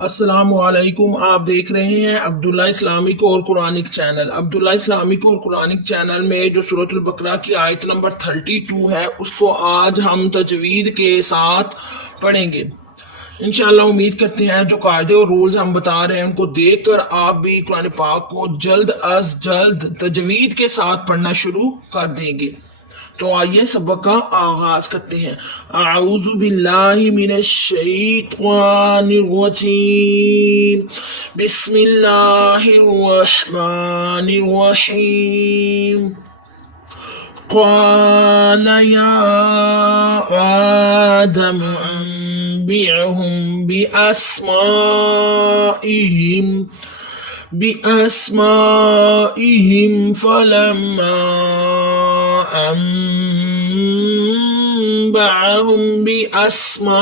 السلام علیکم، آپ دیکھ رہے ہیں عبداللہ اسلامک اور قرآنک چینل۔ عبداللہ اسلامک اور قرآنک چینل میں جو سورۃ البقرہ کی آیت نمبر 32 ہے اس کو آج ہم تجوید کے ساتھ پڑھیں گے انشاءاللہ۔ امید کرتے ہیں جو قاعدے اور رولز ہم بتا رہے ہیں ان کو دیکھ کر آپ بھی قرآن پاک کو جلد از جلد تجوید کے ساتھ پڑھنا شروع کر دیں گے۔ تو آئیے سبق کا آغاز کرتے ہیں۔ اعوذ باللہ من الشیطان الرجیم، بسم اللہ الرحمن الرحیم۔ قال یا آدم انبئهم بأسمائهم فلما أنبأهم بأسمائهم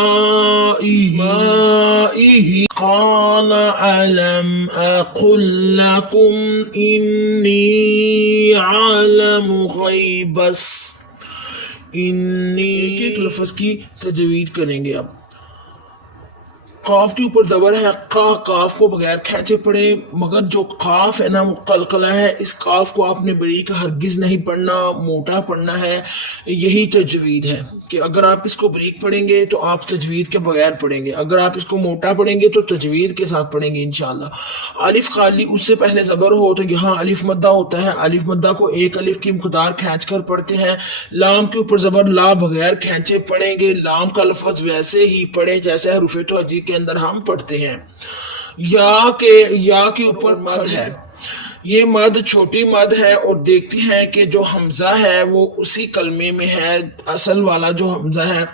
قال ألم أقل لكم إني أعلم غيب ایک لفظ کی تجوید کریں گے۔ اب قاف کے اوپر زبر ہے، قاف کو بغیر کھینچے پڑے، مگر جو قاف ہے نا وہ قلقلہ ہے، اس قاف کو آپ نے بریک ہرگز نہیں پڑھنا، موٹا پڑھنا ہے۔ یہی تجوید ہے کہ اگر آپ اس کو بریک پڑھیں گے تو آپ تجوید کے بغیر پڑھیں گے، اگر آپ اس کو موٹا پڑھیں گے تو تجوید کے ساتھ پڑھیں گے انشاءاللہ۔ الف خالی اس سے پہلے زبر ہو تو یہاں الف مدہ ہوتا ہے، الف مدہ کو ایک الف کی مقدار کھینچ کر پڑھتے ہیں۔ لام کے اوپر زبر لا بغیر کھینچے پڑھیں گے، لام کا لفظ ویسے ہی پڑھیں جیسے حروف توجیہ کے اندر ہم پڑھتے ہیں۔ یا کے اوپر مد ہے، یہ مد چھوٹی مد ہے، اور دیکھتے ہیں کہ جو حمزہ ہے وہ اسی کلمے میں ہے، اصل والا جو حمزہ ہے،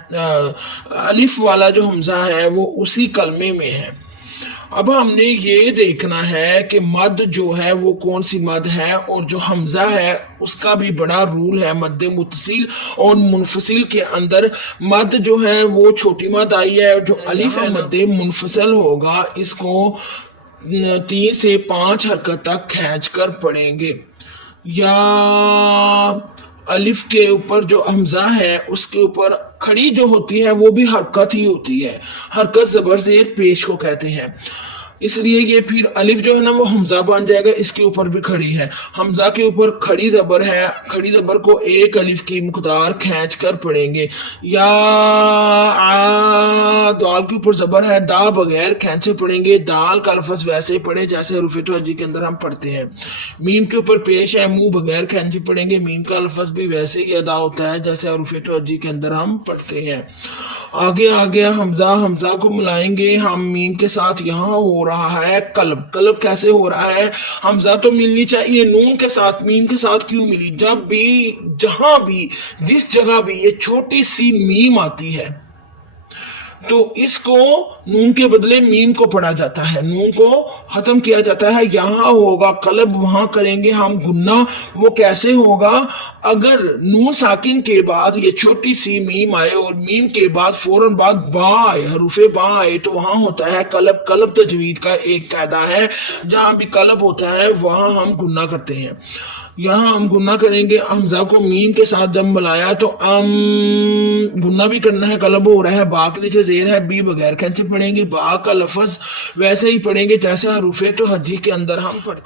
الف والا جو حمزہ ہے وہ اسی کلمے میں ہے۔ اب ہم نے یہ دیکھنا ہے کہ مد جو ہے وہ کون سی مد ہے، اور جو حمزہ ہے اس کا بھی بڑا رول ہے۔ مد متصل اور منفصل کے اندر مد جو ہے وہ چھوٹی مد آئی ہے، اور جو الف ہے مد منفصل ہوگا اس کو 3 سے 5 حرکت تک کھینچ کر پڑھیں گے۔ یا الف کے اوپر جو حمزہ ہے اس کے اوپر کھڑی جو ہوتی ہے وہ بھی حرکت ہی ہوتی ہے، حرکت زبر زیر پیش کو کہتے ہیں، اس لیے یہ پھر الف جو ہے نا وہ حمزہ بن جائے گا، اس کے اوپر بھی کھڑی ہے۔ حمزہ کے اوپر کھڑی زبر ہے، کھڑی زبر کو ایک الف کی مقدار کھینچ کر پڑھیں گے۔ یا دال کے اوپر زبر ہے، دا بغیر کھینچے پڑھیں گے، دال کا لفظ ویسے پڑھیں جیسے حروف توجیہ کے اندر ہم پڑھتے ہیں۔ میم کے اوپر پیش ہے، منہ بغیر کھینچے پڑھیں گے، میم کا لفظ بھی ویسے ہی ادا ہوتا ہے جیسے حروف توجیہ کے اندر ہم پڑھتے ہیں۔ آگے حمزہ کو ملائیں گے ہم میم کے ساتھ، یہاں ہو رہا ہے قلب کیسے ہو رہا ہے؟ حمزہ تو ملنی چاہیے نون کے ساتھ، میم کے ساتھ کیوں ملی؟ جب بھی جہاں بھی جس جگہ بھی یہ چھوٹی سی میم آتی ہے تو اس کو نون کے بدلے میم کو پڑھا جاتا ہے، نون کو ختم کیا جاتا ہے۔ یہاں ہوگا قلب، وہاں کریں گے ہم گنہ۔ وہ کیسے ہوگا؟ اگر نون ساکن کے بعد یہ چھوٹی سی میم آئے اور میم کے بعد فوراً بعد با آئے، حروف با آئے، تو وہاں ہوتا ہے قلب۔ قلب تجوید کا ایک قاعدہ ہے، جہاں بھی قلب ہوتا ہے وہاں ہم گنہ کرتے ہیں۔ یہاں ہم گنہ کریں گے، حمزہ کو میم کے ساتھ جب ملایا تو گنہ بھی کرنا ہے، قلب ہو رہا ہے، با کے نیچے زیر ہے، بی بغیر کھینچے پڑھیں گے، با کا لفظ ویسے ہی پڑھیں گے جیسے حروف توجیہ کے اندر ہم پڑھیں۔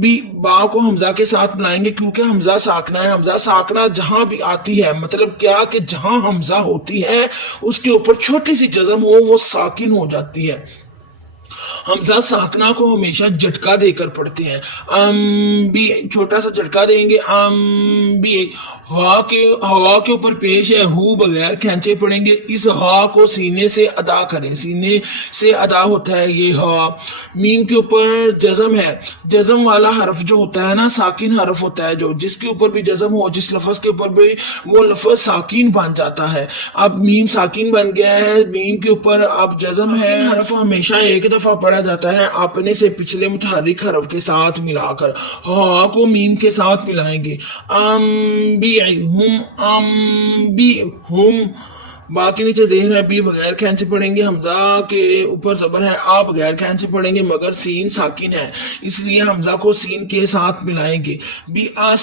بھی با کو حمزہ کے ساتھ ملائیں گے کیونکہ حمزہ ساکنہ ہے۔ حمزہ ساکنہ جہاں بھی آتی ہے، مطلب کیا کہ جہاں حمزہ ہوتی ہے اس کے اوپر چھوٹی سی جزم ہو وہ ساکن ہو جاتی ہے۔ حمزہ ساکنہ کو ہمیشہ جھٹکا دے کر پڑھتے ہیں، بھی چھوٹا سا جھٹکا دیں گے، بھی۔ ہوا کے اوپر پیش ہے، ہو بغیر کھینچے پڑھیں گے، اس ہوا کو سینے سے ادا کریں، سینے سے ادا ہوتا ہے یہ ہوا۔ میم کے اوپر جزم ہے، جزم والا حرف جو ہوتا ہے نا ساکن حرف ہوتا ہے، جو جس کے اوپر بھی جزم ہو، جس لفظ کے اوپر بھی وہ لفظ ساکن بن جاتا ہے۔ اب میم ساکن بن گیا ہے، میم کے اوپر اب جزم ہے، حرف ہمیشہ ایک دفعہ پڑھا جاتا ہے اپنے سے پچھلے متحرک حرف کے ساتھ ملا کر۔ ہا کو میم کے ساتھ ملائیں گے، ہم با کے نیچے زیر ہے، بی بغیر کھینچے پڑھیں گے، حمزہ کے اوپر زبر ہے، آ بغیر کھینچے پڑھیں گے، مگر سین ساکن ہے اس لیے حمزہ کو سین کے ساتھ ملائیں گے۔ بی اس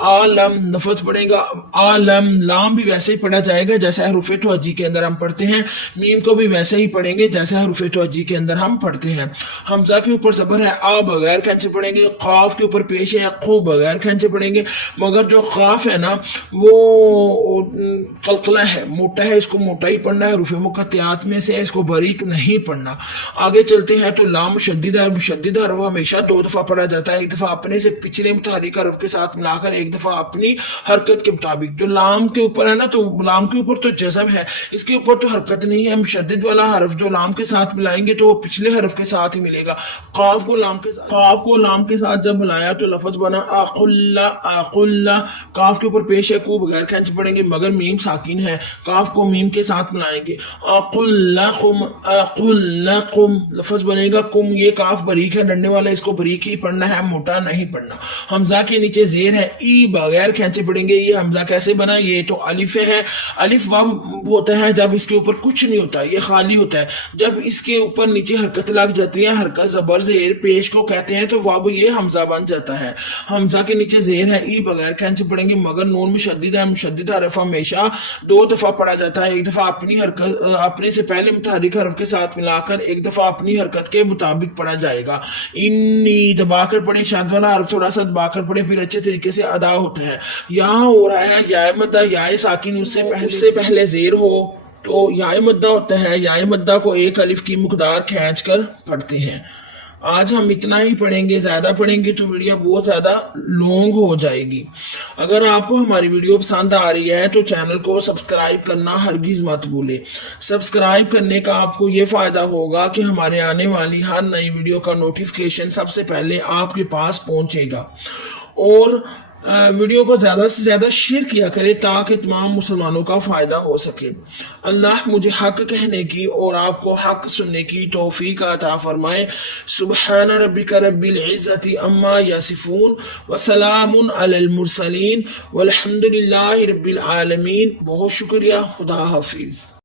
عالم لفظ پڑھے گا عالم، لام بھی ویسے ہی پڑھا جائے گا جیسے حروف توجیہ کے اندر ہم پڑھتے ہیں، میم کو بھی ویسے ہی پڑھیں گے جیسے حروف توجیہ کے اندر ہم پڑھتے ہیں۔ حمزہ کے اوپر زبر ہے آ بغیر کھینچے پڑھیں گے، قاف کے اوپر پیش ہے قو بغیر کھینچے پڑھیں گے، مگر جو قاف ہے نا وہ قلقلہ ہے، موٹا ہے، اس کو موٹا ہی پڑھنا ہے، حروف مقطعات میں سے اس کو باریک نہیں پڑھنا۔ آگے چلتے ہیں تو لام مشدد ہے، مشدد حرف ہمیشہ دو دفعہ پڑھا جاتا ہے، ایک دفعہ اپنے سے پچھلے متحرک حرف کے ساتھ ملا کر، ایک دفعہ اپنی حرکت کے مطابق۔ جو لام کے اوپر ہے نا تو لام کے اوپر تو جزم ہے، اس کے اوپر تو حرکت نہیں ہے، مشدد والا حرف جو لام کے ساتھ ملائیں گے تو وہ پچھلے حرف کے ساتھ ہی ملے گا۔ قاف کو لام کے ساتھ جب ملایا تو لفظ بنا اقلا اقلا، کاف کے اوپر پیش ہے کو بغیر کھینچ پڑیں گے مگر میم ساکن ہے، کاف کو میم کے ساتھ ملائیں گے، اقلقم اقلقم لفظ بنے گا کم، یہ کاف بریک ہے ڈنڈے والا، اس کو بریک ہی پڑھنا ہے، موٹا نہیں پڑھنا۔ حمزہ کے نیچے زیر ہے ای بغیر کھینچے پڑیں گے، یہ حمزہ کیسے بنا؟ یہ تو الف ہے، الف وب ہوتا ہے جب اس کے اوپر کچھ نہیں ہوتا، یہ خالی ہوتا ہے، جب اس کے اوپر نیچے حرکت لگ جاتی ہے، حرکت زبر زیر پیش کو کہتے ہیں، تو وب یہ حمزہ بن جاتا ہے۔ حمزہ کے نیچے زیر ہے ای بغیر کھینچے پڑیں گے مگر نون مشدد ہے، مشدد حرف ہمیشہ دو دفعہ پڑھا جاتا ہے، ایک دفعہ اپنی حرکت اپنے سے پہلے متحرک حرف کے ساتھ ملا کر، ایک دفعہ اپنی حرکت کے مطابق پڑھا جائے گا۔ انی دبا کر پڑھے، شاد والا حرف تھوڑا سا دبا کر پڑھے پھر اچھے طریقے سے ادا ہوتا ہے۔ یہاں ہو رہا ہے یا مدہ، یا ساکن اس سے پہلے زیر ہو تو یا مدہ ہوتا ہے، یا مدہ کو ایک الف کی مقدار کھینچ کر پڑھتے ہیں۔ آج ہم اتنا ہی پڑھیں گے، زیادہ پڑھیں گے تو ویڈیو بہت زیادہ لانگ ہو جائے گی۔ اگر آپ کو ہماری ویڈیو پسند آ رہی ہے تو چینل کو سبسکرائب کرنا ہرگز مت بھولے۔ سبسکرائب کرنے کا آپ کو یہ فائدہ ہوگا کہ ہمارے آنے والی ہر نئی ویڈیو کا نوٹیفیکیشن سب سے پہلے آپ کے پاس پہنچے گا، اور ویڈیو کو زیادہ سے زیادہ شیئر کیا کرے تاکہ تمام مسلمانوں کا فائدہ ہو سکے۔ اللہ مجھے حق کہنے کی اور آپ کو حق سننے کی توفیق عطا فرمائے۔ سبحان ربک رب العزت عما یصفون وسلام علی المرسلین والحمد للہ رب العالمین۔ بہت شکریہ، خدا حافظ۔